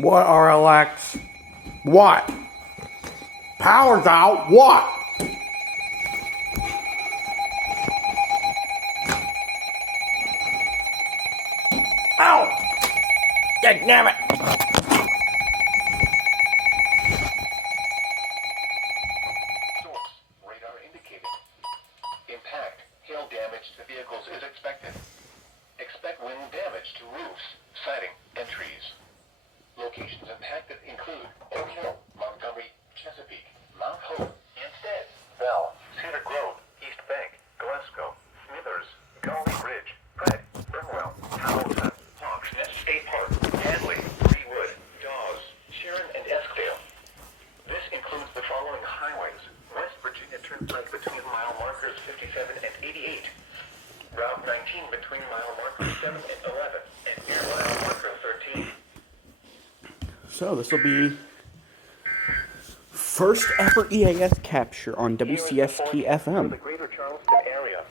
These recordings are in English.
What, RLX? What? Power's out. What? Ow! God damn it! Source, radar indicated. Impact, hail damage to vehicles is expected. Expect wind damage to roofs, siding, and trees. Locations impacted include Oak Hill, Montgomery, Chesapeake, Mount Hope, Hampstead, Bell, Cedar Grove, East Bank, Glasgow, Smithers, Gully Ridge, Pratt, Burnwell, Hamilton, Hawks Nest State Park, Hadley, Reedwood, Dawes, Sharon, and Eskdale. This includes the following highways: West Virginia Turnpike between mile markers 57 and 88, Route 19 between mile markers 7 and 11, and near mile marker 13. So this will be first ever EAS capture on WCST-FM. The Greater Charleston area.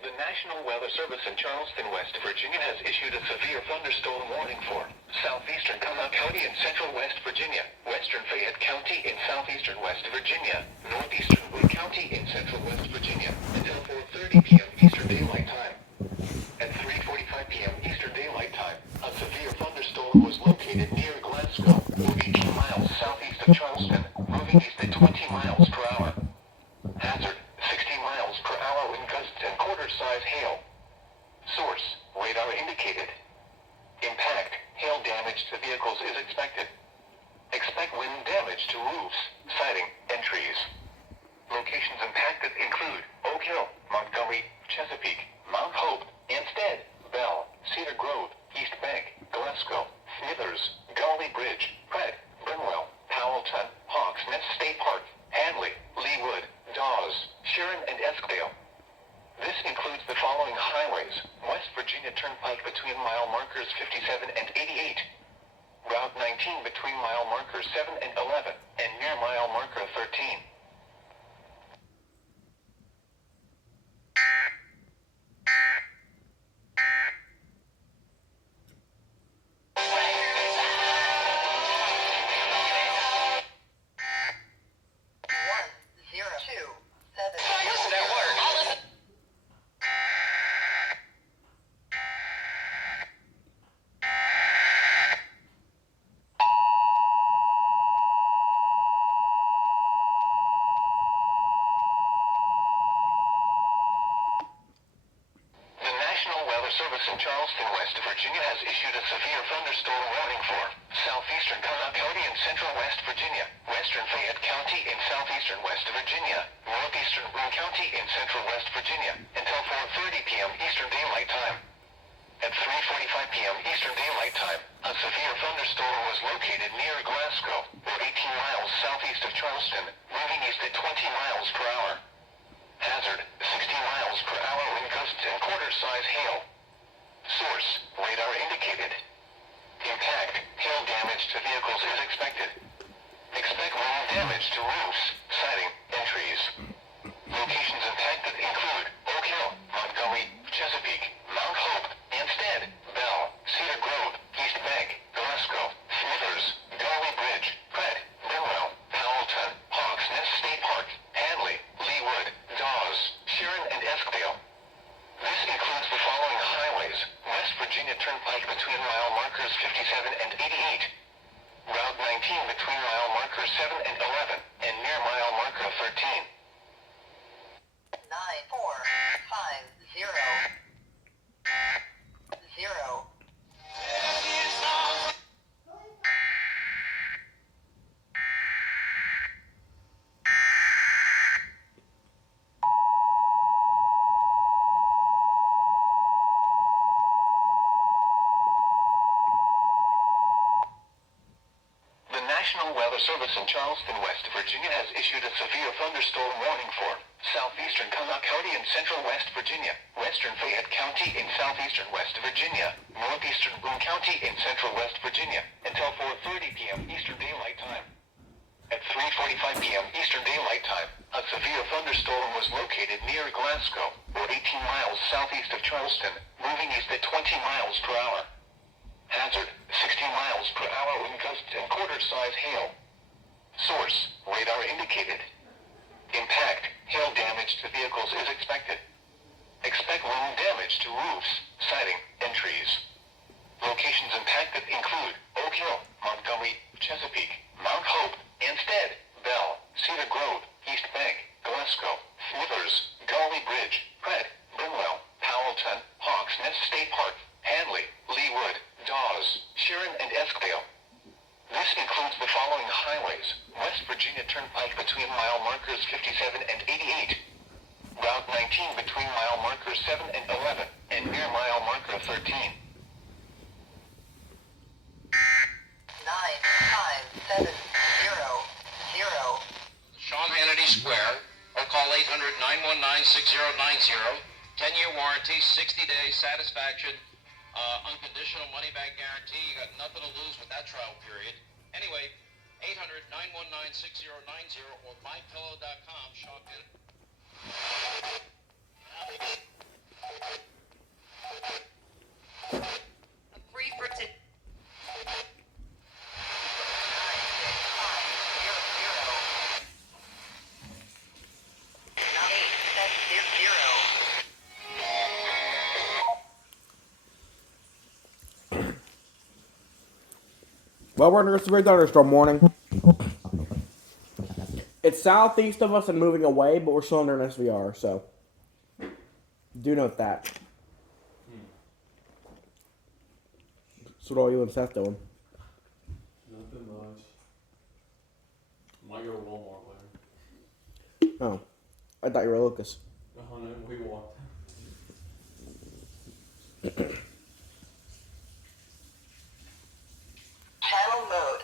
The National Weather Service in Charleston, West Virginia has issued a severe thunderstorm warning for southeastern Connaught County in central West Virginia, western Fayette County in southeastern West Virginia, northeastern Wood County in central West Virginia, until 4:30 p.m. Eastern Daylight Time. At 3:45 p.m. Eastern Daylight Time, a severe thunderstorm was located near Glasgow, 18 miles southeast of Charleston, moving east at 20 miles per hour. Hazard, 60 miles per hour wind gusts and quarter-size hail. Source, radar indicated. Impact, hail damage to vehicles is expected. Expect wind damage to roofs, siding, and trees. Locations impacted include Oak Hill, Montgomery, Chesapeake, Mount Hope, Hampstead, Bell, Cedar Grove, East Bank, Glasgow, Smithers, Gully Bridge, Pratt, Burnwell, Powellton, Hawks Nest State Park, Hadley, Leewood, Dawes, Sharon, and Eskdale. This includes the following highways: West Virginia Turnpike between mile markers 57 and 88, Route 19 between mile markers 7 and 11, and near mile marker 13. The National Weather Service in Charleston, West Virginia has issued a severe thunderstorm warning for southeastern Connaught County in central West Virginia, western Fayette County in southeastern West Virginia, northeastern Boone County in central West Virginia, until 4:30 p.m. Eastern Daylight Time. At 3:45 p.m. Eastern Daylight Time, a severe thunderstorm was located near Glasgow, 18 miles southeast of Charleston, moving east at 20 miles per hour. Hazard, 60 miles per hour wind gusts and quarter-size hail. Source, radar indicated. Impact, hail damage to vehicles is expected. Expect wind damage to roofs, siding, and trees. Locations impacted include Oak Hill, Montgomery, Chesapeake, Mount Hope, Hampstead, Bell, Cedar Grove, East Bank, Glasgow, Smithers, Gully Bridge, Pratt, Burnwell, Powellton, Hawks Nest State Park, Hadley, Leewood, Dawes, Sharon, and Eskdale. This includes the following highways: West Virginia Turnpike between mile markers 57 and 88, Route 19 between mile markers 7 and 11, and near mile marker 13. 94500. The National Weather Service in Charleston, West Virginia has issued a severe thunderstorm warning for southeastern Connaught County in central West Virginia, western Fayette County in southeastern West Virginia, northeastern Boone County in central West Virginia, until 4:30 p.m. Eastern Daylight Time. At 3:45 p.m. Eastern Daylight Time, a severe thunderstorm was located near Glasgow, or 18 miles southeast of Charleston, moving east at 20 miles per hour. Hazard, 60 miles per hour wind gusts and quarter-size hail. Source, radar indicated. Impact, hail damage to vehicles is expected. Expect wind damage to roofs, siding, and trees. Locations impacted include Oak Hill, Montgomery, Chesapeake, Mount Hope, Anstead, Bell, Cedar Grove, East Bank, Glasgow, Smithers, Gully Bridge, Pratt, Brimwell, Powellton, Hawks Nest State Park, Hanley, Leewood, Dawes, Sharon, and Eskdale. This includes the following highways: West Virginia Turnpike between mile markers 57 and 88, Route 19 between mile markers 7 and 11, and near mile marker 13. 95700. Sean Hannity Square, or call 800-919-6090. 10-year warranty, 60-day satisfaction, unconditional money-back guarantee. You got nothing to lose with that trial period. Anyway, 800-919-6090 or mypillow.com. Sean Hannity. Free for today. 96500. Well, we're under a severe thunderstorm warning. It's southeast of us and moving away, but we're still under an SVR, so do note that. So what are you and Seth doing? Nothing much. Might go to Walmart later. Oh, I thought you were Lucas. Oh no, we walked. Channel mode.